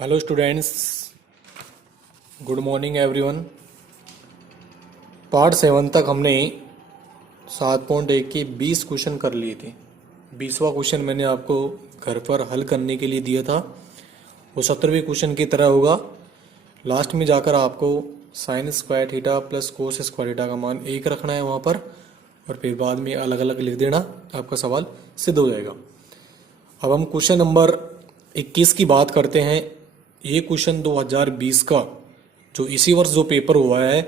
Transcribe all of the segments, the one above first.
Hello students, good morning everyone. Part 7 तक हमने 7.1 के 20 क्वेश्चन कर लिए थे। 20वां क्वेश्चन मैंने आपको घर पर हल करने के लिए दिया था। वो 17वें क्वेश्चन की तरह होगा। लास्ट में जाकर आपको sign square theta plus cos square theta का मान 1 रखना है वहाँ पर, और फिर बाद में अलग अलग लिख देना, आपका सवाल सिद्ध हो जाएगा। अब हम क्वेश्चन नंबर 21 की बात करते हैं। ये क्वेश्चन 2020 का जो इसी वर्ष जो पेपर हुआ है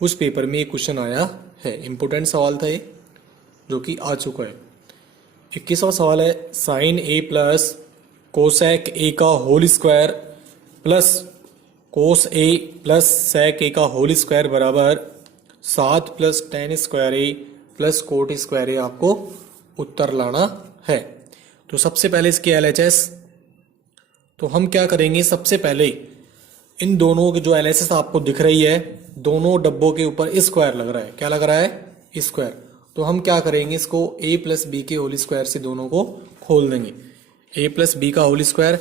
उस पेपर में ये क्वेश्चन आया है। इम्पोर्टेंट सवाल था ये, जो कि आ चुका है। 21वां सवाल है, sine A plus cosec A का whole square plus cos A plus sec A का होल स्क्वायर बराबर 7 plus tan square A plus cot square A आपको उत्तर लाना है। तो सबसे पहले इसके एलएचएस, तो हम क्या करेंगे, सबसे पहले इन दोनों की जो एलएचएस आपको दिख रही है, दोनों डब्बों के ऊपर स्क्वायर लग रहा है। क्या लग रहा है? स्क्वायर। तो हम क्या करेंगे, इसको a प्लस बी के होल स्क्वायर से दोनों को खोल देंगे। a प्लस बी का होल स्क्वायर,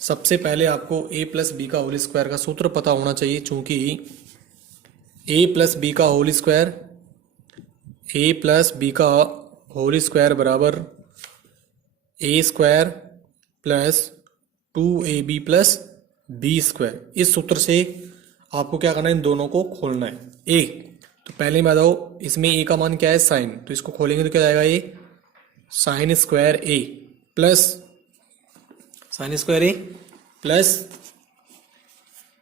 सबसे पहले आपको a प्लस बी का होल स्क्वायर का सूत्र पता होना चाहिए, चूंकि a प्लस बी का whole square, a plus B का होल स्क्वायर बराबर a square plus 2ab plus B square. इस सूत्र से आपको क्या करना है, इन दोनों को खोलना है। ए, तो पहले मैं बताओ इसमें ए का मान क्या है, साइन, तो इसको खोलेंगे तो क्या जाएगा, ये sine square A plus sine square A plus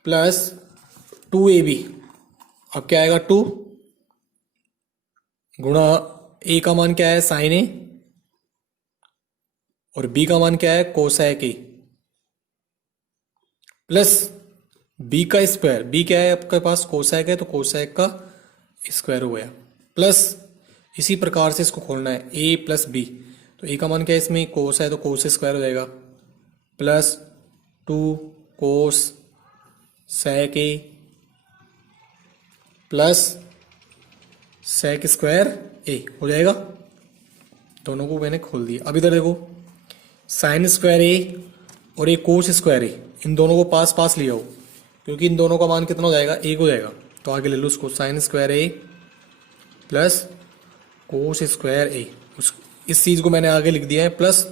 plus 2ab। अब क्या आएगा, 2 गुणा ए का मान क्या है, साइन ए, और बी का मान क्या है, कोसेक ए, प्लस बी का स्क्वायर, बी क्या है आपके पास, कोसेक है, तो कोसेक का स्क्वायर हो गया, प्लस इसी प्रकार से इसको खोलना है ए प्लस बी। तो ए का मान क्या है, इसमें कोस है तो कोस स्क्वायर हो जाएगा, प्लस 2 कोस सेक ए प्लस सेक स्क्वायर ए हो जाएगा। दोनों को मैंने खोल दिया। अब इधर देखो, साइन स्क्वायर ए और एक कोस स्क्वायर ए, इन दोनों को पास पास ले आओ, क्योंकि इन दोनों का मान कितना हो जाएगा, 1 हो जाएगा। तो आगे ले लो उसको, sine square A plus cos square ए, इस चीज को मैंने आगे लिख दिया है, प्लस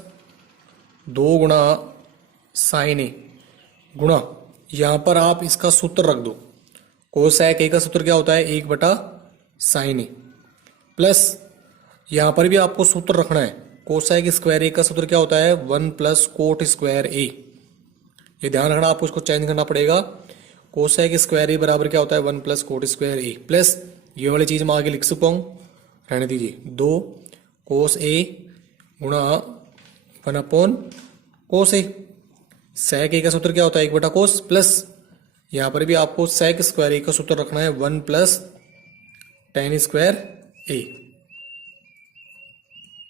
2 गुणा साइन ए गुणा, यहां पर आप इसका सूत्र रख दो, कोसेक ए का सूत्र क्या होता है, 1 बटा साइन ए, प्लस यहां पर भी आपको सूत्र रखना है, कोसेक स्क्वायर ए का सूत्र क्या होता है, 1 प्लस कोट स्क्वायर ए। ये ध्यान रखना, आपको इसको चेंज करना पड़ेगा। कोसेक स्क्वायर ए बराबर क्या होता है, 1 plus cot square A, plus ये वाली चीज मैं आगे लिख सकता हूँ, रहने दीजिए, 2 कोस ए गुणा 1 upon cos A. Sec A का सूत्र क्या होता है, 1 बटा कोस, प्लस यहां पर भी आपको सेक स्क्वायर ए का सूत्र रखना है, 1 प्लस टेन स्क्वायर ए।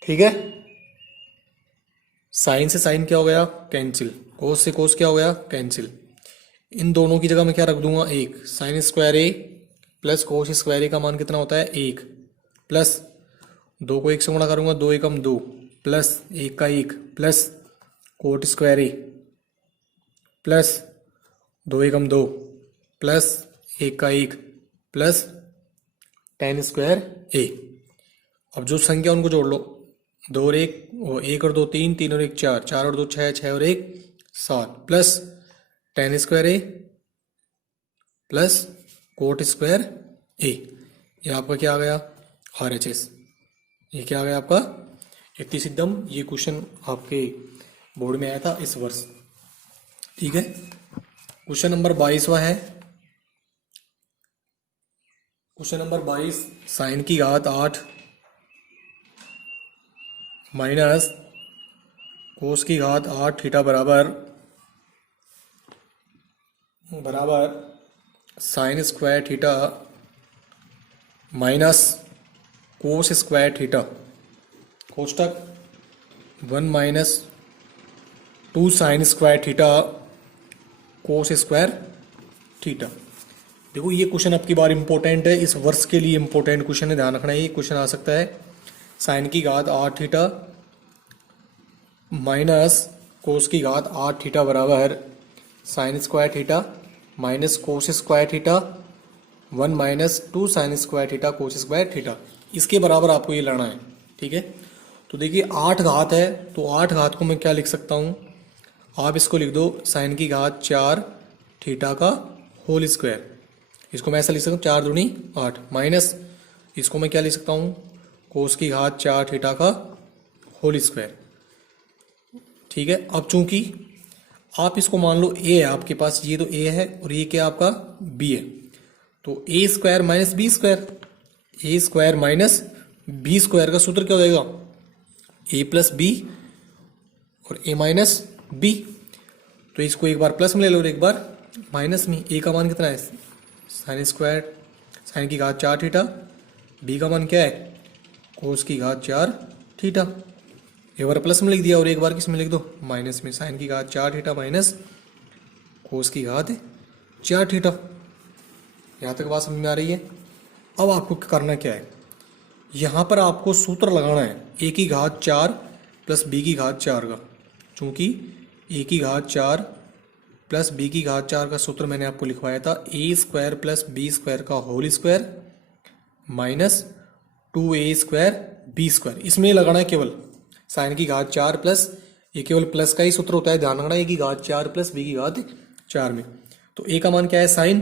ठीक है, साइन से साइन क्या हो गया, कैंसिल, कोस से कोस क्या हो गया, कैंसिल। इन दोनों की जगह मैं क्या रख दूंगा, 1, sine square A plus cos square a का मान कितना होता है, 1, प्लस 2 को 1 से गुणा करूंगा, 2 एकम 2, प्लस 1 का 1, plus cot square A plus 2 Ekam 2, plus 1 का 1, प्लस टेन स्क्वायर ए। अब जो संख्या उनको जोड़ लो, 2 और 1, 1 और 2 3, 3 और 1 4, 4 और 2 6, 6 और 1 7, plus tan square A plus cot square ए। ये आपका क्या आ गया, RHS। ये क्या आ गया आपका 31 एकदम। ये क्वेश्चन आपके बोर्ड में आया था इस वर्ष। ठीक है, क्वेश्चन नंबर 22वां है। क्वेश्चन नंबर 22, साइन की घात 8 माइनस कोस की घात 8 थीटा बराबर sine square theta minus cos square theta, कोष्टक 1 minus 2 sine square theta cos square theta. देखो ये क्वेश्चन आपकी बार इंपॉर्टेंट है, इस वर्ष के लिए इंपॉर्टेंट क्वेश्चन है, ध्यान रखना है। ये क्वेश्चन आ सकता है, साइन की घात 8 थीटा माइनस कोस की घात 8 थीटा बराबर sine square theta minus cos square theta 1 minus 2 sine square theta cos square theta, इसके बराबर आपको ये लाना है। ठीक है, तो देखिए 8 घात है, तो 8 घात को मैं क्या लिख सकता हूँ, आप इसको लिख दो साइन की घात 4 थीटा का होल स्क्वायर। इसको मैं ऐसा लिख सकता हूँ 4 दूनी 8 माइनस इसको मैं क्या लिख सकता हूँ, कोस की घात 4 थीटा का होल स्क्वायर। ठीक है, अब चूंकि आप इसको मान लो ए है आपके पास, ये तो ए है और ये क्या आपका बी है, तो ए square minus B square, a square minus B square का सूत्र क्या हो जाएगा, ए प्लस बी और ए माइनस बी। तो इसको एक बार प्लस में ले लो और एक बार माइनस में। ए का मान कितना है, साइन स्क्वायर साइन की घात 4 थीटा, बी का मान क्या है, कोस की घात 4 थीटा। एक बार प्लस में लिख दिया और एक बार किस में लिख दो, माइनस में। साइन की घात 4 थीटा माइनस कोस की घात 4 थीटा। यहाँ तक बात समझ में आ रही है। अब आपको करना क्या है, यहाँ पर आपको सूत्र लगाना है ए की घात 4 प्लस बी की घात 4 का। चूंकि ए की घात 4 प्लस बी की घात 4 का सूत्र मैंने आपको लिखवाया था A square plus B square का whole square minus 2a square B square. इसमें लगाना है केवल साइन की घात 4 प्लस, ये केवल प्लस का ही सूत्र होता है, ध्यान रखना, ए की घात 4 प्लस बी की घात 4 में। तो ए का मान क्या है साइन,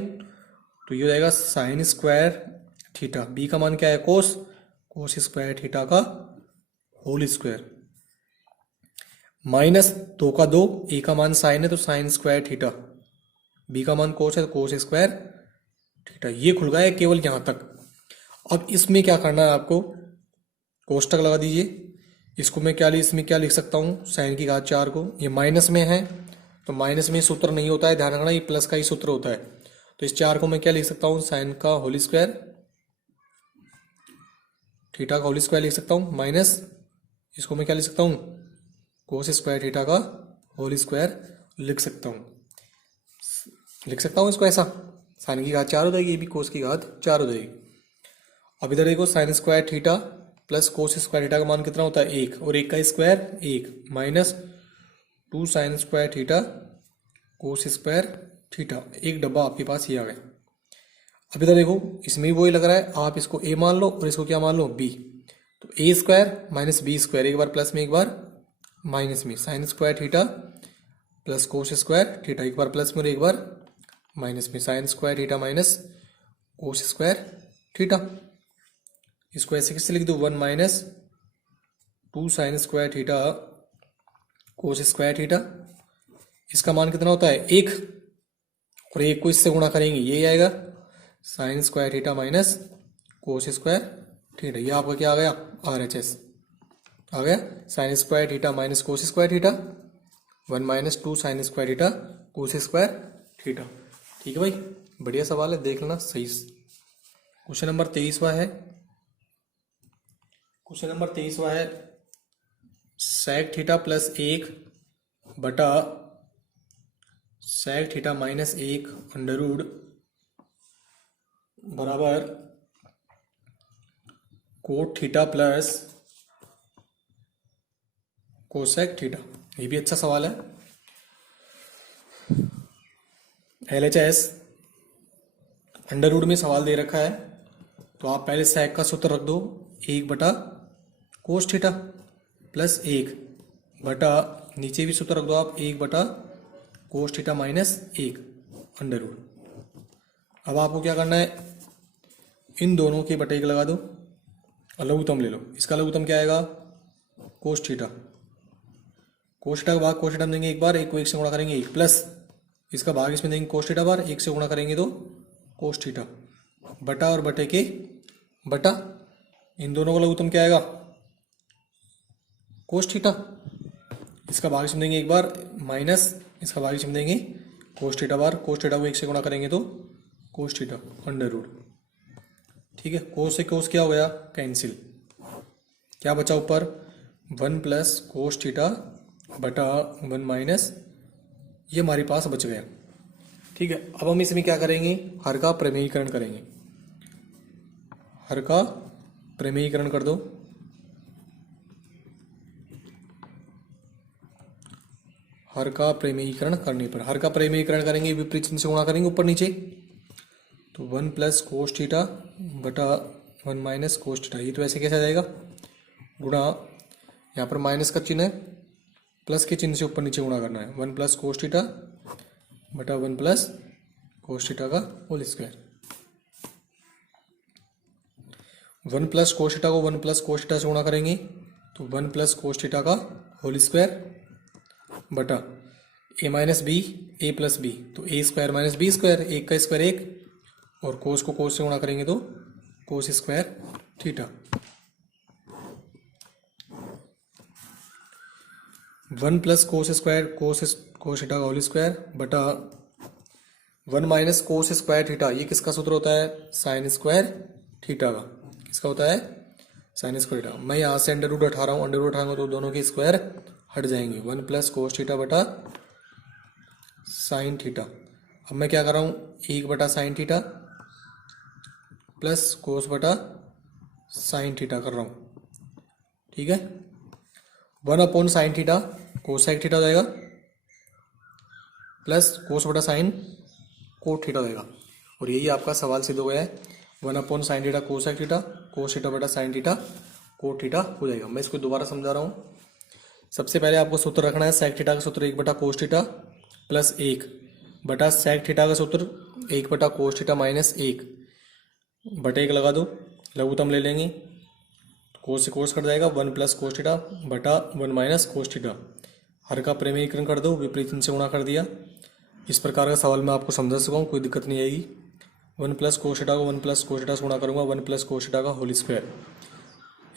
तो ये हो जाएगा साइन स्क्वायर थीटा, बी का मान क्या है कोस, कोस स्क्वायर थीटा का होल स्क्वायर माइनस 2 का 2, ए का मान साइन है तो साइन स्क्वायर थीटा, बी का मान कोस है तो कोस स्क्वायर थीटा। ये खुल गया है केवल यहां तक। अब इसमें क्या करना है आपको, कोष्टक लगा दीजिए। इसको मैं क्या इसमें क्या लिख सकता हूँ, साइन की घात 4 को, ये माइनस में है तो माइनस में सूत्र नहीं होता है, ध्यान रखना, ये प्लस का ही सूत्र होता है। तो इस 4 को मैं क्या लिख सकता हूँ, साइन का होल स्क्वायर थीटा का होल स्क्वायर लिख सकता हूँ माइनस इसको मैं क्या लिख सकता हूँ, कोस स्क्वायर थीटा का होल स्क्वायर लिख सकता हूँ इसको ऐसा। साइन की घात 4 हो जाएगी, ये भी कोस की घात 4 हो जाएगी। अब इधर देखो sign square theta plus cos square theta का मान कितना होता है 1, और 1 का square 1 minus 2 sine square theta cos square theta. एक डब्बा आपके पास ये आ गया। अब इधर देखो इसमें भी वही लग रहा है, आप इसको a मान लो और इसको क्या मान लो b, तो a square minus B square, एक बार प्लस में एक बार माइनस में, sine square theta plus cos square theta, एक बार प्लस में और एक बार माइनस में, sine square theta minus cos square theta. इसको ऐसे किससे लिख दो, 1 minus 2 sine square theta cos square theta. इसका मान कितना होता है 1, और 1 को इससे गुणा करेंगे ये आएगा sign square theta minus cos square theta. ये आपका क्या आ गया, RHS आ गया, sine square theta minus cos square theta 1 minus 2 sine square theta cos square theta. ठीक है भाई, बढ़िया सवाल है, देख लेना सही। क्वेश्चन नंबर 23वां है, क्वेश्चन नंबर 23वां है, सेक थीटा प्लस 1 बटा sec theta minus 1 under root बराबर cot theta plus cosec theta. ये भी अच्छा सवाल है। LHS अंडर रूट में सवाल दे रखा है, तो आप पहले सेक का सूत्र रख दो 1 बटा कोस थीटा प्लस 1 बटा, नीचे भी सूत्र रख दो आप 1 बटा cos theta minus 1 under root. अब आपको क्या करना है, इन दोनों के बटे 1 लगा दो और लघुत्तम ले लो। इसका लघुत्तम क्या आएगा, कोस थीटा, कोस थीटा का भाग कोस थीटा में देंगे एक बार, 1 को 1 से गुणा करेंगे 1 प्लस इसका भाग इसमें देंगे कोस थीटा बार, 1 से गुणा करेंगे तो कोस थीटा बटा और बटे के बटा, इन दोनों का लघुत्तम क्या आएगा कोस थीटा, इसका भाग इसमें देंगे एक बार माइनस इसका भाग इसमें देंगे कोस थीटा बार, कोस थीटा को 1 से गुणा करेंगे तो कोस थीटा अंडर रूट। ठीक है, कोस से कोस क्या हो गया कैंसिल, क्या बचा ऊपर 1 प्लस कोस थीटा बटा 1 माइनस, ये हमारे पास बच गया। ठीक है, अब हम इसमें क्या करेंगे, हर का प्रमेयीकरण करेंगे। हर का प्रमेयीकरण कर दो, हर का परिमेयीकरण करने पर, हर का परिमेयीकरण करेंगे विपरीत चिन्ह से गुणा करेंगे ऊपर नीचे, तो 1 प्लस कोस थीटा बटा 1 माइनस कोस थीटा, ये तो ऐसे कैसे आ जाएगा, गुणा यहाँ पर माइनस का चिन्ह है, प्लस के चिन्ह से ऊपर नीचे गुणा करना है, 1 प्लस कोस थीटा बटा 1 प्लस कोस थीटा का whole square. 1 plus cos theta को 1 प्लस कोस थीटा से गुणा करेंगे तो 1 प्लस कोस थीटा का होल स्क्वायर बटा ए माइनस बी ए प्लस बी, तो ए स्क्वायर माइनस बी स्क्वायर, एक का स्क्वायर एक, और कोस को कोस से गुणा करेंगे तो कोस square theta. 1 plus cos square कोस थीटा का होल स्क्वायर बटा 1 माइनस कोस स्क्वायर थीटा, ये किसका सूत्र होता है, साइन स्क्वायर थीटा का, किसका होता है, साइन स्क्वायर थीटा। मैं यहाँ से अंडर रूट उठा रहा हूँ, अंडर रूट उठाऊंगा तो दोनों के स्क्वायर हट जाएंगे, 1 प्लस कोस थीटा बटा साइन थीटा। अब मैं क्या कर रहा हूँ, 1 बटा साइन थीटा प्लस कोस बटा साइन थीटा कर रहा हूँ, ठीक है। 1 upon sine theta cosec theta हो जाएगा प्लस कोस बटा साइन कोट थीटा हो जाएगा, और यही आपका सवाल सिद्ध हो गया है। 1 upon sine theta cosec theta, cos theta बटा साइन थीटा कोट थीटा हो जाएगा। मैं इसको दोबारा समझा रहा हूँ। सबसे पहले आपको सूत्र रखना है सेक थीटा का सूत्र 1 बटा कोस थीटा प्लस 1 बटा सेक थीटा का सूत्र 1 बटा कोस थीटा माइनस 1 बटे 1 लगा दो, लघुत्तम ले लेंगे, कोस से कोस कट जाएगा, 1 प्लस कोस थीटा बटा 1 माइनस कोस थीटा। हर का परिमेयीकरण कर दो, विपरीत चिन्ह से गुणा कर दिया। इस प्रकार का सवाल मैं आपको समझा सका हूँ, कोई दिक्कत नहीं आएगी। 1 प्लस कोस थीटा को 1 प्लस कोस थीटा से गुणा करूँगा, 1 प्लस कोस थीटा का होल स्क्वायर।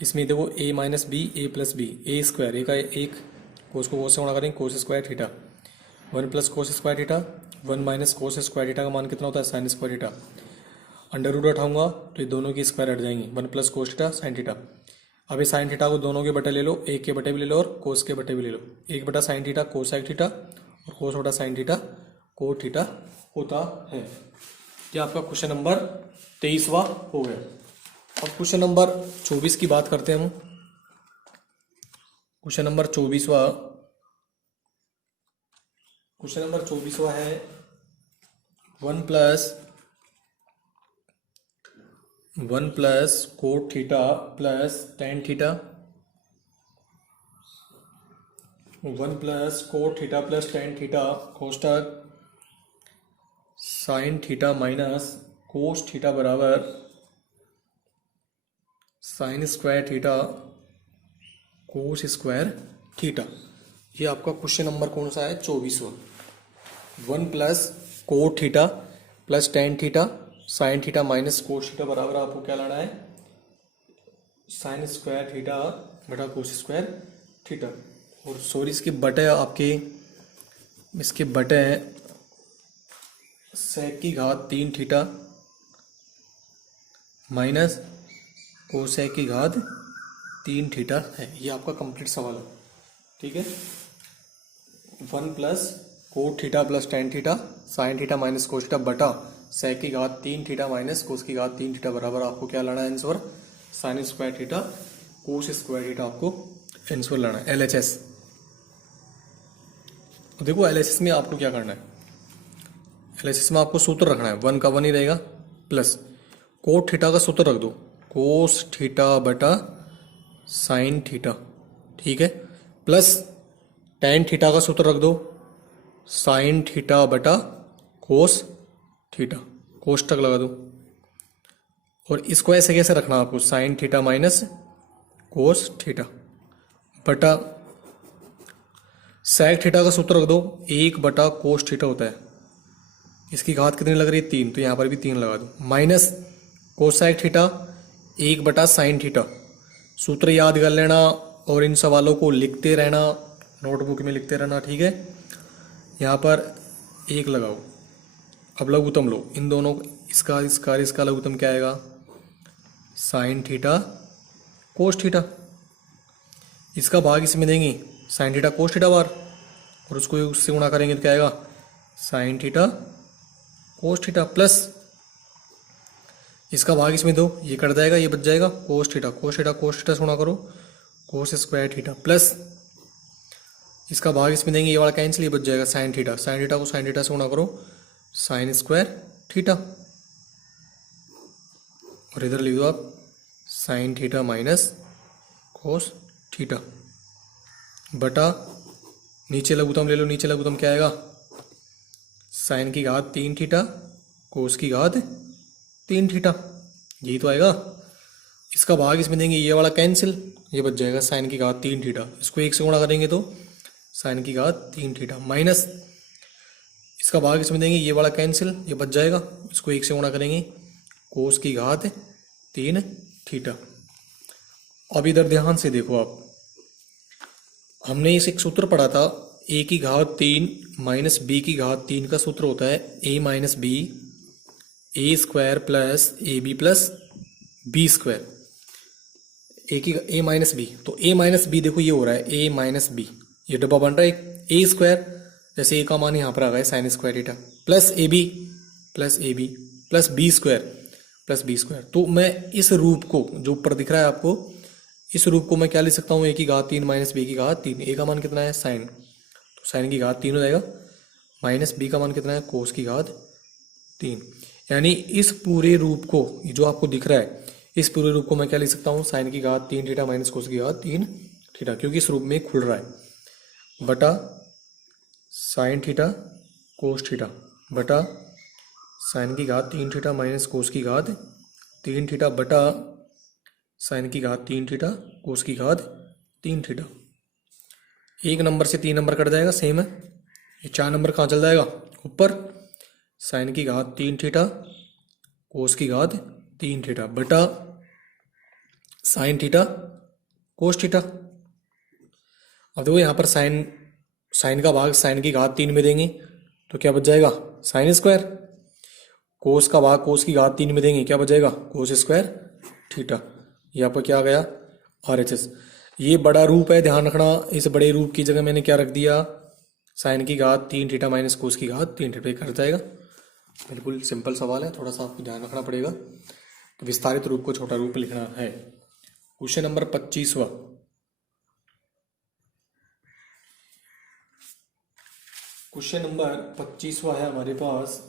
इसमें देखो a minus B A plus b, a square, a का एक, कोस को कोस से गुणा करेंगे, cos square theta, 1 plus cos square theta, 1 minus cos square theta का मान कितना होता है, sine square theta. Under root उठाऊंगा तो ये दोनों की स्क्वायर हट जाएंगे, 1 plus cos theta sine theta. अब ये साइन थीटा को दोनों के बटे ले लो, एक के बटे भी ले लो और कोस के बटे भी ले लो। 1 बटा साइन थीटा कोसेक थीटा और कोस बटा साइन थीटा कोट थीटा होता है। ये आपका क्वेश्चन नंबर 23वां हो गया। अब क्वेश्चन नंबर 24 की बात करते हैं हम। क्वेश्चन नंबर 24वां है 1 plus cot theta plus tan theta, 1 plus cot theta plus tan theta कोष्टक sine theta minus cos theta बराबर sine square theta cos square theta. ये आपका क्वेश्चन नंबर कौन सा है, 24वां। 1 plus cot theta plus tan theta sine theta minus cos theta बराबर आपको क्या लाना है, साइन स्क्वायर थीटा बटा कोस स्क्वायर थीटा। और सॉरी इसके बटे आपके, इसके बटे हैं सेक की घात 3 थीटा माइनस कोसेक की घात 3 थीटा है। ये आपका कंप्लीट सवाल है, ठीक है। 1 plus cot theta plus tan theta sine theta minus cos theta बटा सेक की घात 3 थीटा माइनस कोस की घात 3 थीटा बराबर आपको क्या लाना है answer, sign square theta cos square theta आपको आंसर लाना है, LHS। देखो LHS में आपको क्या करना है, LHS में आपको सूत्र रखना है, 1 का 1 ही रहेगा, प्लस कोट थीटा का सूत्र रख दो, कोस थीटा बटा साइन थीटा, ठीक है, प्लस टेन थीटा का सूत्र रख दो, साइन थीटा बटा कोस थीटा, कोष्टक लगा दो। और इसको ऐसे कैसे रखना आपको, sign theta minus cos theta बटा सेक थीटा का सूत्र रख दो, 1 बटा कोस थीटा होता है, इसकी घात कितनी लग रही है 3, तो यहां पर भी 3 लगा दो, माइनस कोसेक थीटा 1 बटा साइन थीटा। सूत्र याद कर लेना और इन सवालों को लिखते रहना, नोटबुक में लिखते रहना, ठीक है। यहाँ पर 1 लगाओ। अब लघुत्तम लो, इन दोनों इसका लघुत्तम क्या आएगा, साइन थीटा कोस थीटा। इसका भाग इसमें देंगे, साइन थीटा कोस थीटा बार, और उसको उससे गुणा करेंगे तो क्या आएगा, sine theta cos theta, plus इसका भाग इसमें दो, ये कट जाएगा, ये बच जाएगा, कोस थीटा से गुणा करो, कोस स्क्वायर थीटा, प्लस इसका भाग इसमें देंगे, ये वाला कैंसिल, ये बच जाएगा साइन थीटा। साइन थीटा को साइन थीटा से गुणा करो, साइन स्क्वायर थीटा। और इधर लिख दो आप sign theta minus cos theta बटा, नीचे लघुत्तम ले लो, नीचे लघुत्तम क्या आएगा, साइन की घात 3 थीटा कोस की घात 3 थीटा, यही तो आएगा। इसका भाग इसमें देंगे, ये वाला कैंसिल, ये बच जाएगा साइन की घात 3 थीटा। इसको 1 से गुणा करेंगे तो साइन की घात 3 थीटा माइनस, इसका भाग इसमें देंगे, ये वाला कैंसिल, ये बच जाएगा। इसको 1 से गुणा करेंगे, कोस की घात 3 थीटा। अब इधर ध्यान से देखो आप, हमने इस एक सूत्र पढ़ा था, ए की घात 3 माइनस बी की घात 3 का सूत्र होता है a minus B, a square plus A B plus B square. A minus b, तो ए माइनस बी देखो ये हो रहा है ए माइनस बी, ये डब्बा बन रहा है ए स्क्वायर, जैसे ए का मान यहाँ पर आ गया sine square theta, plus A B plus B square plus B square. तो मैं इस रूप को जो ऊपर दिख रहा है आपको, इस रूप को मैं क्या लिख सकता हूँ, ए की घात 3 माइनस बी की घात 3। ए का मान कितना है साइन, तो साइन की घात 3 हो जाएगा, माइनस बी का मान कितना है कोस की घात 3। यानी इस पूरे रूप को, ये जो आपको दिख रहा है, इस पूरे रूप को मैं क्या लिख सकता हूँ, साइन की घात 3 थीटा माइनस कोस की घात 3 थीटा, क्योंकि इस रूप में खुल रहा है, बटा साइन थीटा कोस थीटा बटा साइन की घात 3 थीटा माइनस कोस की घात 3 थीटा बटा साइन की घात 3 थीटा कोस की घात 3 थीटा। 1 नंबर से 3 नंबर कट जाएगा, सेम है। ये 4 नंबर कहाँ चल जाएगा, ऊपर, साइन की घात 3 थीटा कोस की घात 3 थीटा बटा साइन थीटा कोस थीटा। अब देखो यहाँ पर साइन का भाग साइन की घात 3 में देंगे तो क्या बच जाएगा, साइन स्क्वायर। कोस का भाग कोस की घात 3 में देंगे, क्या बच जाएगा, कोस स्क्वायर थीटा। यहाँ पर क्या आ गया, RHS। ये बड़ा रूप है, ध्यान रखना, इस बड़े रूप की जगह मैंने क्या रख दिया, साइन की घात 3 थीटा माइनस कोस की घात 3 थीटा कर जाएगा। बिल्कुल सिंपल सवाल है, थोड़ा सा आपको ध्यान रखना पड़ेगा। तो विस्तारित रूप को छोटा रूप लिखना है। क्वेश्चन नंबर 25वां, क्वेश्चन नंबर 25वां है हमारे पास,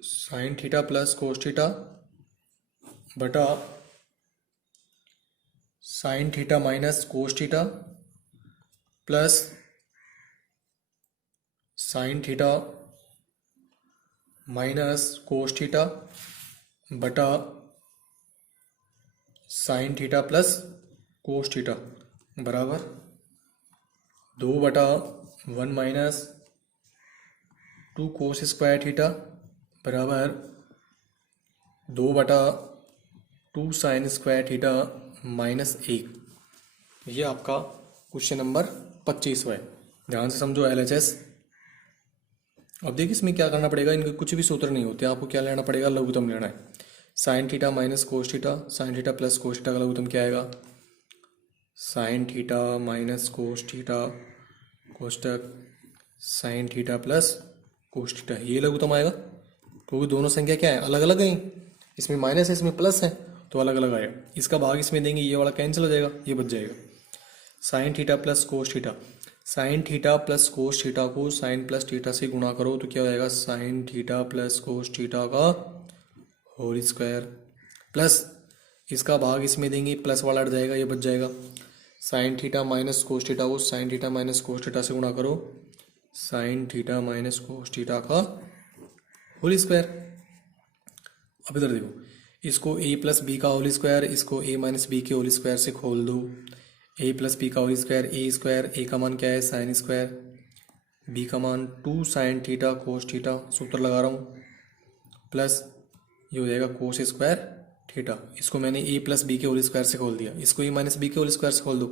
sine theta plus cos theta बटा sine theta minus cos theta plus sine theta minus cos theta बटा sine theta plus cos theta बराबर 2/1 माइनस 2 कोस स्क्वायर थीटा बराबर 2/2 साइन स्क्वायर थीटा माइनस 1। ये आपका क्वेश्चन नंबर 25वां है। ध्यान से समझो LHS। अब देखिए इसमें क्या करना पड़ेगा, इनके कुछ भी सूत्र नहीं होते, आपको क्या लेना पड़ेगा, लघुत्तम लेना है। Sine theta minus cos theta, sine theta plus cos theta का लघुत्तम क्या आएगा, sine theta minus cos theta कोष्टक sine theta plus cos theta, ये लघुत्तम आएगा। क्योंकि दोनों संख्या क्या है, अलग अलग है, इसमें माइनस है इसमें प्लस है, तो अलग अलग आएगा। इसका भाग इसमें देंगे, ये वाला कैंसिल हो जाएगा, ये बच जाएगा। Sine theta plus cos theta, sine theta plus cos theta को साइन प्लस थीटा से गुणा करो तो क्या हो जाएगा, sine theta plus cos theta का होल स्क्वायर प्लस इसका भाग इसमें देंगे, प्लस वाला हट जाएगा, ये बच जाएगा। Sine theta minus cos theta को sine theta minus cos theta से गुणा करो, sine theta minus cos theta का होल स्क्वायर। अब इधर देखो, इसको a प्लस बी का होल स्क्वायर, इसको a माइनस बी के होल स्क्वायर से खोल दो। a प्लस बी का whole square, a square, a का मान क्या है साइन स्क्वायर, b का मान 2 साइन थीटा कोस थीटा, सूत्र लगा रहा हूँ, प्लस ये हो जाएगा कोस स्क्वायर थीटा। इसको मैंने a प्लस बी के होल स्क्वायर से खोल दिया, इसको a माइनस बी के होल स्क्वायर से खोल दो,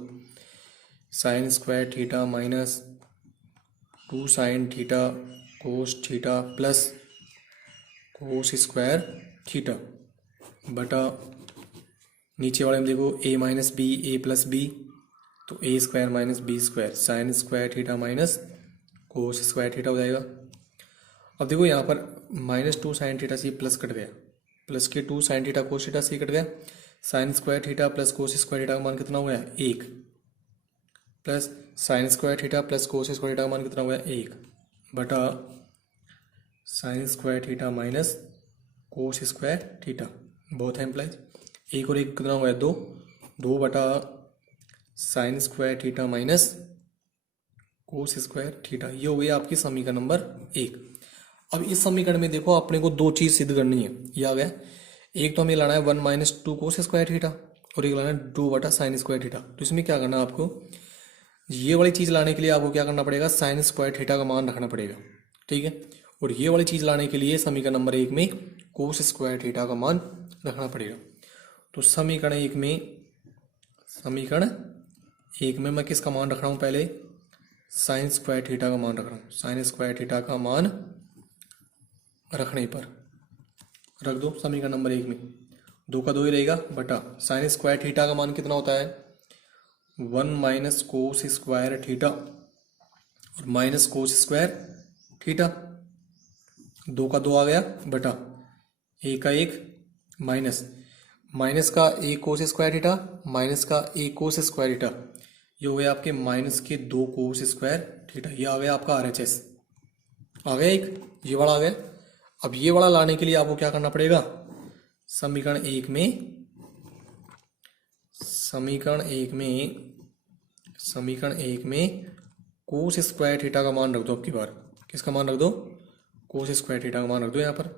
sine square theta minus 2 sine theta cos theta plus cos square theta बटा नीचे वाले में देखो a minus B, A plus B, तो a square minus B square, sine square theta minus cos square theta हो जाएगा। अब देखो यहाँ पर -2 साइन थीटा से प्लस कट गया, प्लस के 2 साइन थीटा कोस थीटा से कट गया, sine square theta plus cos square theta का मान कितना हो गया 1, plus sign square theta plus cos square theta का मान कितना हो गया 1 बटा sign square theta minus cos square theta, बहुत है एम्प्लाइज। 1 और 1 कितना हो गया 2, 2 बटा sign square theta minus cos square theta. ये हो गई आपकी समीकरण नंबर 1। अब इस समीकरण में देखो अपने को दो चीज सिद्ध करनी है, ये आ गया। एक तो हमें लाना है 1 माइनस 2 कोस स्क्वायर थीटा और एक लाना है 2 बटा साइन स्क्वायर थीटा। तो इसमें क्या करना है आपको, ये वाली चीज लाने के लिए आपको क्या करना पड़ेगा, साइन स्क्वायर थीटा का मान रखना पड़ेगा, ठीक है। और ये वाली चीज लाने के लिए समीकरण नंबर 1 में कोस स्क्वायर थीटा का मान रखना पड़ेगा। तो समीकरण एक में मैं किसका मान रख रहा हूँ, पहले साइन स्क्वायर थीटा का मान रख रहा हूँ। साइन स्क्वायर थीटा का मान रखने पर रख दो समीकरण नंबर 1 में, 2 का 2 ही रहेगा बटा साइन स्क्वायर थीटा का मान कितना होता है 1 माइनस कोस स्क्वायर थीटा और माइनस कोस स्क्वायर थीटा। 2 का 2 आ गया बटा 1 का 1 माइनस का 1 कोस स्क्वायर थीटा माइनस का 1 कोस स्क्वायर थीटा, ये हो गया आपके माइनस के 2 कोस स्क्वायर थीटा। ये आ गया आपका RHS आ गया एक, ये वाला आ गया। अब ये वाला लाने के लिए आपको क्या करना पड़ेगा, समीकरण एक में कोस स्क्वायर थीटा का मान रख दो। अब की बार किसका मान रख दो, कोस स्क्वायर थीटा का मान रख दो यहाँ पर।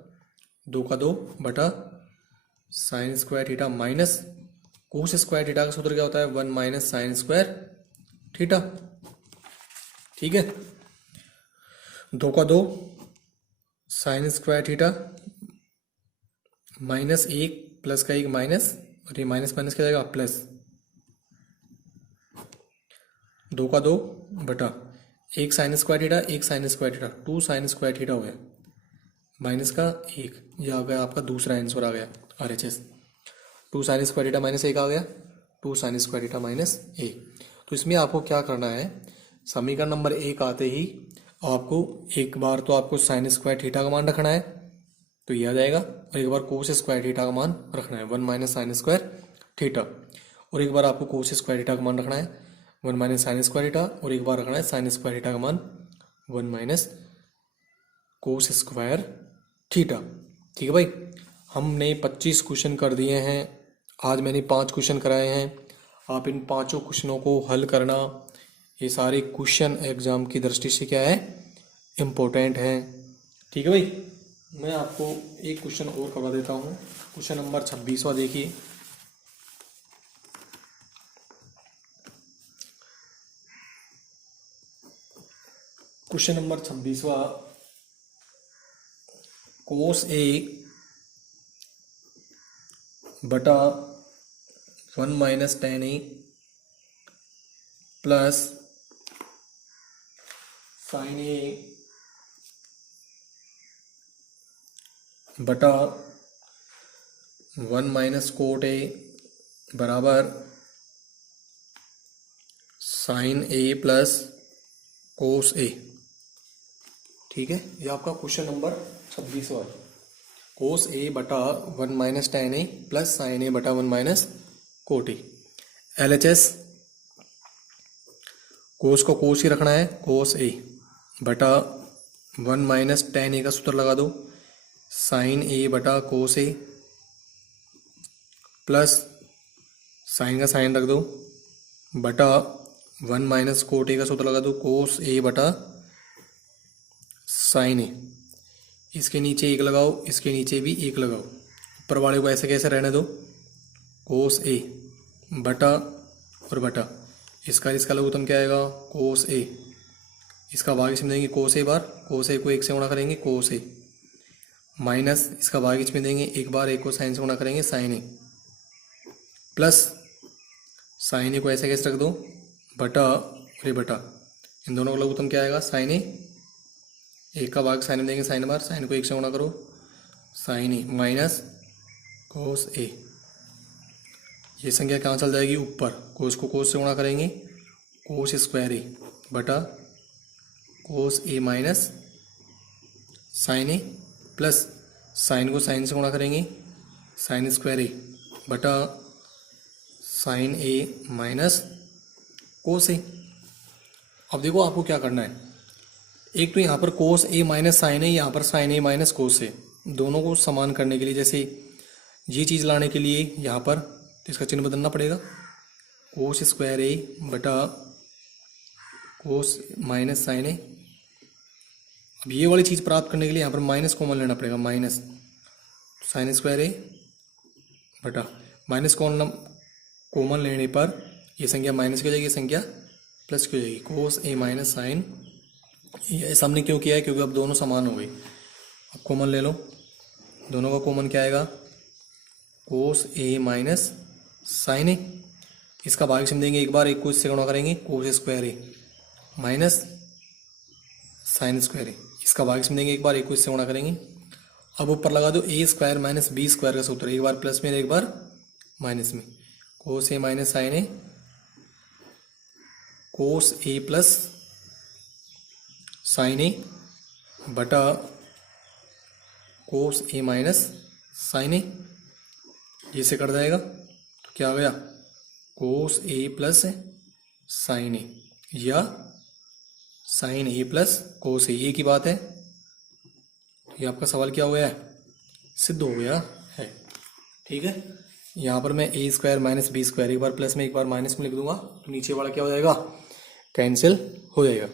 2 का 2 बटा sign square theta minus cos square theta का सूत्र क्या होता है 1 माइनस साइन स्क्वायर थीटा, ठीक है। 2 का 2 sine square theta minus 1 plus का 1 माइनस और ये माइनस माइनस क्या जाएगा प्लस। 2 का 2 बटा 1 sign square theta 1 sign square theta 2 sine square theta हो गया माइनस का 1, ये आ गया आपका दूसरा आंसर आ गया RHS। 2 sine square theta minus 1 आ गया, 2 साइन स्क्वायर थीटा माइनस 1। तो इसमें आपको क्या करना है, समीकरण नंबर 1 आते ही आपको एक बार तो आपको साइन स्क्वायर थीटा का मान रखना है, तो ये आ जाएगा। और एक बार कोस स्क्वायर थीटा का मान रखना है 1 माइनस साइन स्क्वायर थीटा, और एक बार आपको कोस स्क्वायर थीटा का मान रखना है 1 माइनस साइन स्क्वायर थीटा, और एक बार रखना है साइन स्क्वायर थीटा का मान 1 माइनस कोस स्क्वायर थीटा, ठीक है भाई। हमने 25 क्वेश्चन कर दिए हैं, आज मैंने 5 क्वेश्चन कराए हैं। आप इन 5 क्वेश्चनों को हल करना। ये सारे क्वेश्चन एग्जाम की दृष्टि से क्या है, इम्पोर्टेंट हैं, ठीक है भाई। मैं आपको एक क्वेश्चन और करवा देता हूँ, क्वेश्चन नंबर 26वां देखिए। क्वेश्चन नंबर 26वां, कोस ए बटा 1 माइनस टेन ए प्लस साइन ए बटा 1 माइनस कोट ए बराबर साइन ए प्लस कोस ए, ठीक है। ये आपका क्वेश्चन नंबर 26वां, कोस ए बटा 1 माइनस टेन ए प्लस साइन ए बटा 1 माइनस कोट ए। LHS कोस को कोस ही रखना है, कोस ए बटा 1 माइनस टेन ए का सूत्र लगा दो साइन ए बटा कोस ए प्लस साइन का साइन रख दो बटा 1 माइनस कोट ए का सूत्र लगा दो कोस ए बटा साइन ए। इसके नीचे 1 लगाओ, इसके नीचे भी 1 लगाओ, ऊपर वाले को ऐसे कैसे रहने दो, कोस ए बटा और बटा इसका लघुत्तम क्या आएगा कोस ए, इसका भाग इसमें देंगे कोस ए बार, कोस ए को 1 से गुणा करेंगे कोस ए, माइनस इसका भाग इसमें देंगे 1 बार, 1 को साइन से गुणा करेंगे साइन ए, प्लस साइन ए को ऐसे कैसे रख दो बटा और ये बटा, इन दोनों का लघुत्तम क्या आएगा साइन ए, 1 का भाग साइन में देंगे साइन बार, साइन को 1 से गुणा करो साइन ए माइनस कोस ए। ये संख्या कहाँ चल जाएगी ऊपर, कोस को कोस से गुणा करेंगे कोस स्क्वायर ए बटा कोस ए minus sign A, plus sign को साइन से गुणा करेंगे साइन स्क्वायर ए बटा साइन ए माइनस कोस ए। अब देखो आपको क्या करना है, एक तो यहाँ पर कोस ए माइनस साइन है, यहाँ पर साइन ए माइनस कोस है, दोनों को समान करने के लिए जैसे ये चीज़ लाने के लिए यहाँ पर तो इसका चिन्ह बदलना पड़ेगा, कोस स्क्वायर ए बटा कोस माइनस साइन ए। अब ये वाली चीज़ प्राप्त करने के लिए यहाँ पर माइनस कॉमन लेना पड़ेगा, माइनस साइन स्क्वायर ए बटा माइनस कॉमन लेने पर ये संख्या माइनस की हो जाएगी, ये संख्या प्लस की हो जाएगी, कोस ए माइनस साइन। ये हमने क्यों किया है, क्योंकि अब दोनों समान हो गए। अब कॉमन ले लो, दोनों का कॉमन क्या आएगा, कोस ए माइनस साइन ए। इसका भाग सिम देंगे एक बार, एक को इससे गुणा करेंगे, cos square a minus sine square ए। इसका भाग सिम देंगे एक बार, एक को इससे गुणा करेंगे। अब ऊपर लगा दो ए स्क्वायर माइनस बी स्क्वायर का सूत्र, एक बार प्लस में एक बार माइनस में, कोस ए minus sign A cos A plus sign ए बटा कोस ए माइनस साइन ए। ये से कट जाएगा तो क्या आ गया, कोस ए प्लस साइन ए या साइन ए प्लस कोस ए, ये की बात है। ये आपका सवाल क्या हो गया है, सिद्ध हो गया है। ठीक है, यहाँ पर मैं ए स्क्वायर माइनस बी स्क्वायर एक बार प्लस में एक बार माइनस में लिख दूंगा, तो नीचे वाला क्या हो जाएगा, कैंसिल हो जाएगा।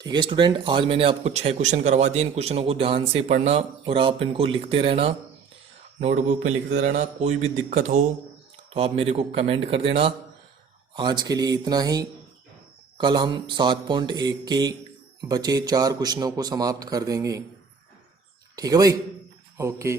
ठीक है स्टूडेंट, आज मैंने आपको 6 क्वेश्चन करवा दिए। इन क्वेश्चनों को ध्यान से पढ़ना और आप इनको लिखते रहना, नोटबुक में लिखते रहना। कोई भी दिक्कत हो तो आप मेरे को कमेंट कर देना। आज के लिए इतना ही, कल हम 7.1 के बचे 4 क्वेश्चनों को समाप्त कर देंगे। ठीक है भाई, ओके।